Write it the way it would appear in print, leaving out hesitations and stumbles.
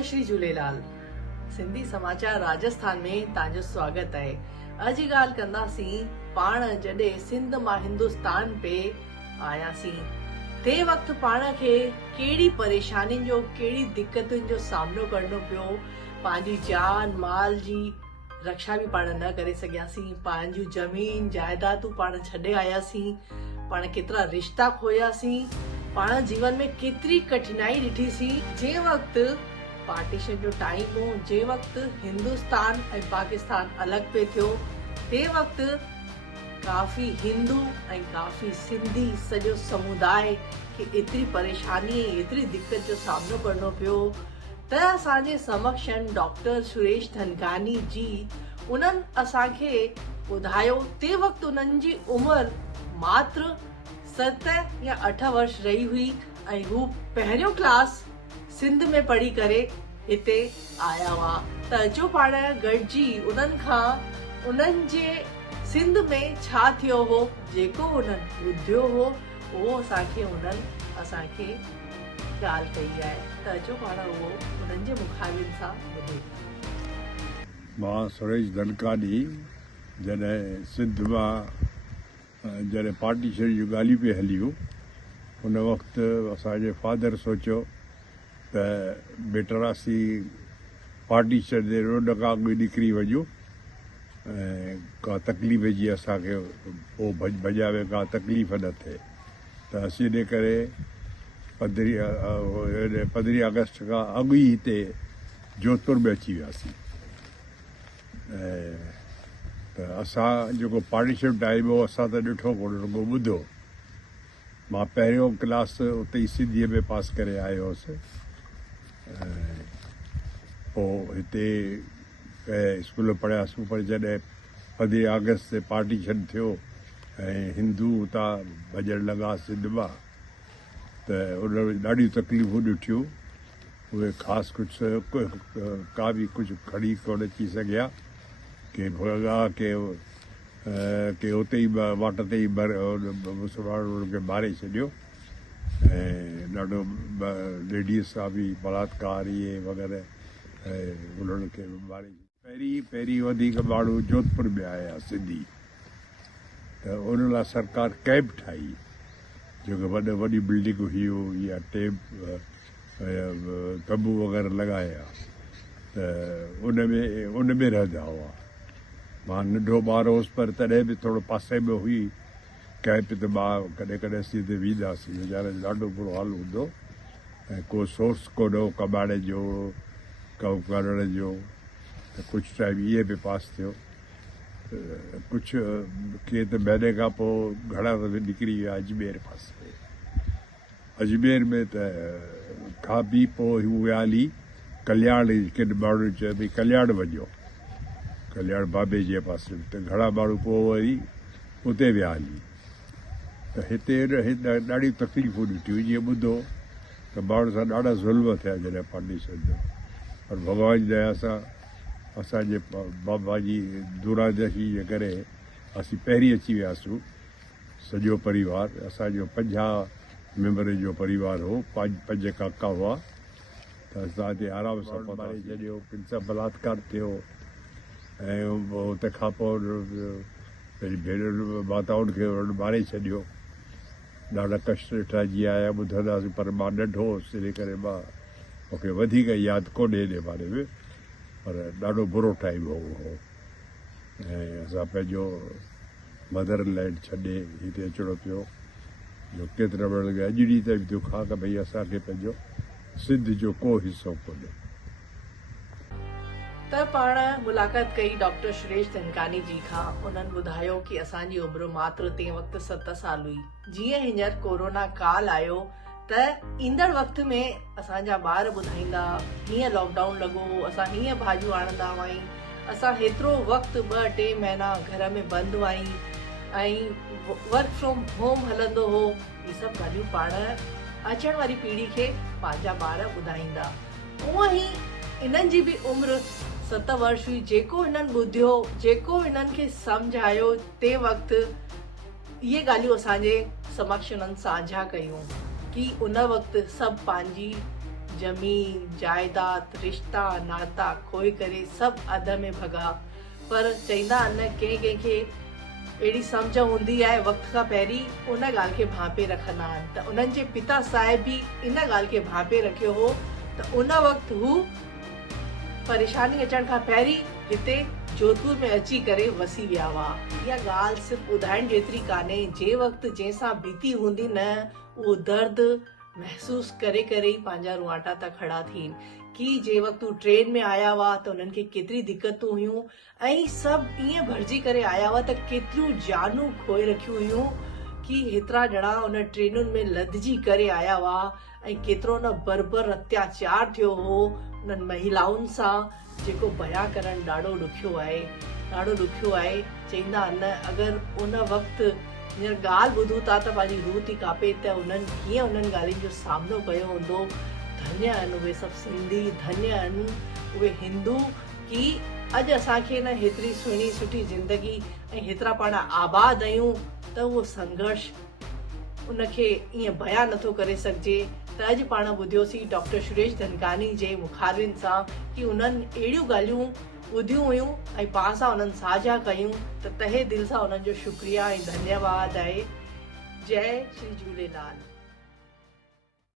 जय श्री झूलेलाल। सिंधी समाचार राजस्थान में तांजो स्वागत है। अॼु ॻाल्हि कंदासीं पाण जॾहिं सिंध मां हिंदुस्तान पे आयासीं ते वक़्तु पाण खे कहिड़ी परेशानियुनि जो कहिड़ी दिक़तुनि जो सामनो करणो पियो। पंहिंजी जान माल जी रक्षा भी पाण न करे सघियासीं, पंहिंजूं ज़मीन जायदादूं पाण छॾे आयासीं, पाण केतिरा रिश्ता खोयासीं, पाण जीवन में केतिरी कठिनाई ॾिठीसीं। जंहिं वक़्तु पार्टीशन जो टाइम हो, जंहिं वक़्तु हिंदुस्तान ऐं पाकिस्तान अलॻि पे थियो, ते वक़्तु काफ़ी हिंदू ऐं काफ़ी सिंधी सॼो समुदाय खे एतिरी परेशानी एतिरी दिक़त जो सामनो करणो पियो त असांजे समक्ष डॉक्टर सुरेश धनकानी जी उन्हनि असांखे ॿुधायो। ते वक़्तु उन्हनि जी उमिरि मात्र 7 या 8 वर्ष रही हुई ऐं हू पहिरियों क्लास सिंध में पढ़ी करे हिते आया हुआ। त अचो पाण गॾिजी उन्हनि खां उन्हनि जे सिंध में छा थियो हो, जेको उन्हनि ॿुधियो हो, उहो असांखे ॻाल्हि कई आहे। त अचो पाण उहो उन्हनि जे मुखाबिन सां ॿुधूं। मां सुरेश धनकानी जॾहिं सिंध मां जॾहिं पार्टीशन जूं ॻाल्हियूं पियूं हलियूं, उन वक़्तु असांजे फादर सोचियो त बेटरासी पार्टीशन जे रोड खां अॻु निकिरी वञूं ऐं का तकलीफ़ जी असांखे पोइ भॼा में का तकलीफ़ न थिए। त असीं इन करे 15 अगस्त खां अॻु ई हिते जोधपुर में अची वियासीं। त असां जेको पार्टीशन टाइम हो असां त ॾिठो कोन, रुॻो ॿुधो। मां पहिरियों क्लास उते ई सिंधीअ में पास करे आयो हुउसि। पोइ हिते स्कूल में पढ़ियासीं, पर जॾहिं 15 अगस्त ते पार्टीशन थियो ऐं हिंदू उतां भॼण लॻा सिंध मां, त उन में ॾाढियूं तकलीफ़ूं ॾिठियूं। उहे ख़ासि कुझु का बि कुझु खणी कोन अची सघिया। के भॻा के उते ई वाट ते ई मुसलमान खे मारे छॾियो ऐं ॾाढो लेडीज़ सां बि बलात्कार इहे वग़ैरह उन्हनि खे मारे। पहिरीं वधीक माण्हू जोधपुर में आया सिंधी, त उन लाइ सरकार कैंप ठाही, जेके वॾी बिल्डिंग हुयूं या तंबू वग़ैरह लॻाया, त उन में रहंदा हुआ। मां नंढो ॿार हुउसि, पर तॾहिं बि थोरो पासे में हुई कैंप, त मां कॾहिं कॾहिं असीं हिते वेंदासीं। वीचारे ॾाढो बुरो हाल हूंदो ऐं को सोर्स कोन हो कमाइण जो, कमु करण जो। त कुझु टाइम इहे बि पास थियो। कुझु के त महीने खां पोइ घणा दफ़े निकिरी विया अजमेर पासे। अजमेर में त खां बि पोइ उहे हली कल्याण, किन माण्हुनि चयो भई कल्याण वञो, कल्याण बाबे जे पासे। त घणा माण्हू पोइ वरी उते विया हली। त हिते ॾाढियूं तकलीफ़ूं ॾिठियूं। जीअं ॿुधो त माण्हुनि सां ॾाढा ज़ुल्म थिया जॾहिं पार्टीशन जो, पर भॻवान जी दया सां असांजे बाबा जी दूरदर्शी जे करे असीं पहिरीं अची वियासीं। सॼो परिवार असांजो 50 मेंबर जो परिवार हो, 5 काका हुआ। त असां हिते आराम सां मारे छॾियो, किन सां बलात्कार थियो ऐं तंहिंखां पोइ पंहिंजी भेनरुनि माताउनि खे उन्हनि मारे छॾियो। ॾाढा कष्ट ॾिठा जीअं आया ॿुधंदासीं, पर मां नंढो हुउसि, इन करे मूंखे वधीक यादि कोन्हे इन बारे में, पर ॾाढो बुरो टाइम हो उहो। ऐं असां पंहिंजो मदरलैंड छॾे हिते अचिणो पियो, जो केतिरा माण्हुनि खे अॼु ॾींहं ताईं दुख आहे त भई असांखे पंहिंजो सिंध जो को हिसो कोन्हे। त पाण मुलाक़ात कई डॉक्टर सुरेश धनकानी जी खां। उन्हनि ॿुधायो कि असांजी उमिरि मात्र तंहिं वक़्तु 7 साल हुई। जीअं हींअर कोरोना काल आयो त ईंदड़ वक़्त में असांजा ॿार ॿुधाईंदा हीअं लॉकडाउन लॻो, असां हीअं भाॼियूं आणंदा हुआईं, असां हेतिरो वक़्तु 2-3 महीना घर में बंदि हुआईं ऐं वर्क फ्रॉम होम हलंदो हो। इहे सभु ॻाल्हियूं पाण अचण वारी पीढ़ी खे पंहिंजा ॿार ॿुधाईंदा। उअं ई इन्हनि जी बि उमिरि 7 वर्ष हुई। जेको हिननि ॿुधियो, जेको हिननि खे सम्झ आयो, ते वक़्तु इहे ॻाल्हियूं असांजे समक्ष उन्हनि साझा कयूं कि उन वक़्तु सभु पंहिंजी ज़मीन जायदाद रिश्ता नाता खोए करे सभु अध में भॻा, पर चईंदा आहिनि कंहिंखे अहिड़ी सम्झ हूंदी आहे वक़्त खां पहिरीं उन ॻाल्हि खे भांपे रखंदा आहिनि। त उन्हनि जे पिता साहिब बि इन ॻाल्हि खे भांपे रखियो हो त उन वक़्तु हू परेशानी अचण खां पहिरीं हिते जोधपुर में अची करे वसी विया हुआ। इहा ॻाल्हि सिर्फ़ु ॿुधाइण जेतिरी कान्हे, जे वक़्तु जंहिंसां बीती हूंदी न उहो दर्द महसूस करे करे ई पंहिंजा रुआंटा था खड़ा थियनि कि जे वक़्तु हू ट्रेन में आया हुआ त उन्हनि खे केतिरी दिक़तूं हुयूं ऐं सभु ईअं भरिजी करे आया हुआ त केतिरियूं जानूं खोए रखियूं हुयूं कि हेतिरा ॼणा उन ट्रेनुनि में लदजी करे आया हुआ ऐं केतिरो न बर्बर अत्याचार थियो हो उन्हनि महिलाउनि सां, जेको बयां करणु ॾाढो ॾुखियो आहे। चईंदा आहिनि अगरि उन वक़्तु हींअर ॻाल्हि ॿुधूं था त पंहिंजी रूह थी कापे त उन्हनि कीअं उन्हनि ॻाल्हियुनि जो सामनो कयो हूंदो। धन्य आहिनि उहे सभु सिंधी, धन्य आहिनि उहे हिंदू कि अॼु असांखे न हेतिरी सुठी ज़िंदगी ऐं हेतिरा पाण आबाद आहियूं त उहो संघर्ष उनखे ईअं बयां नथो करे सघिजे। त अॼु पाण ॿुधियोसीं डॉक्टर सुरेश धनकानी जे मुखारबिन सां कि उन्हनि अहिड़ियूं ॻाल्हियूं ॿुधियूं हुयूं ऐं पाण सां उन्हनि साझा कयूं त तहे दिलि सां उन्हनि जो शुक्रिया ऐं धन्यवाद आहे। जय श्री झूलेलाल।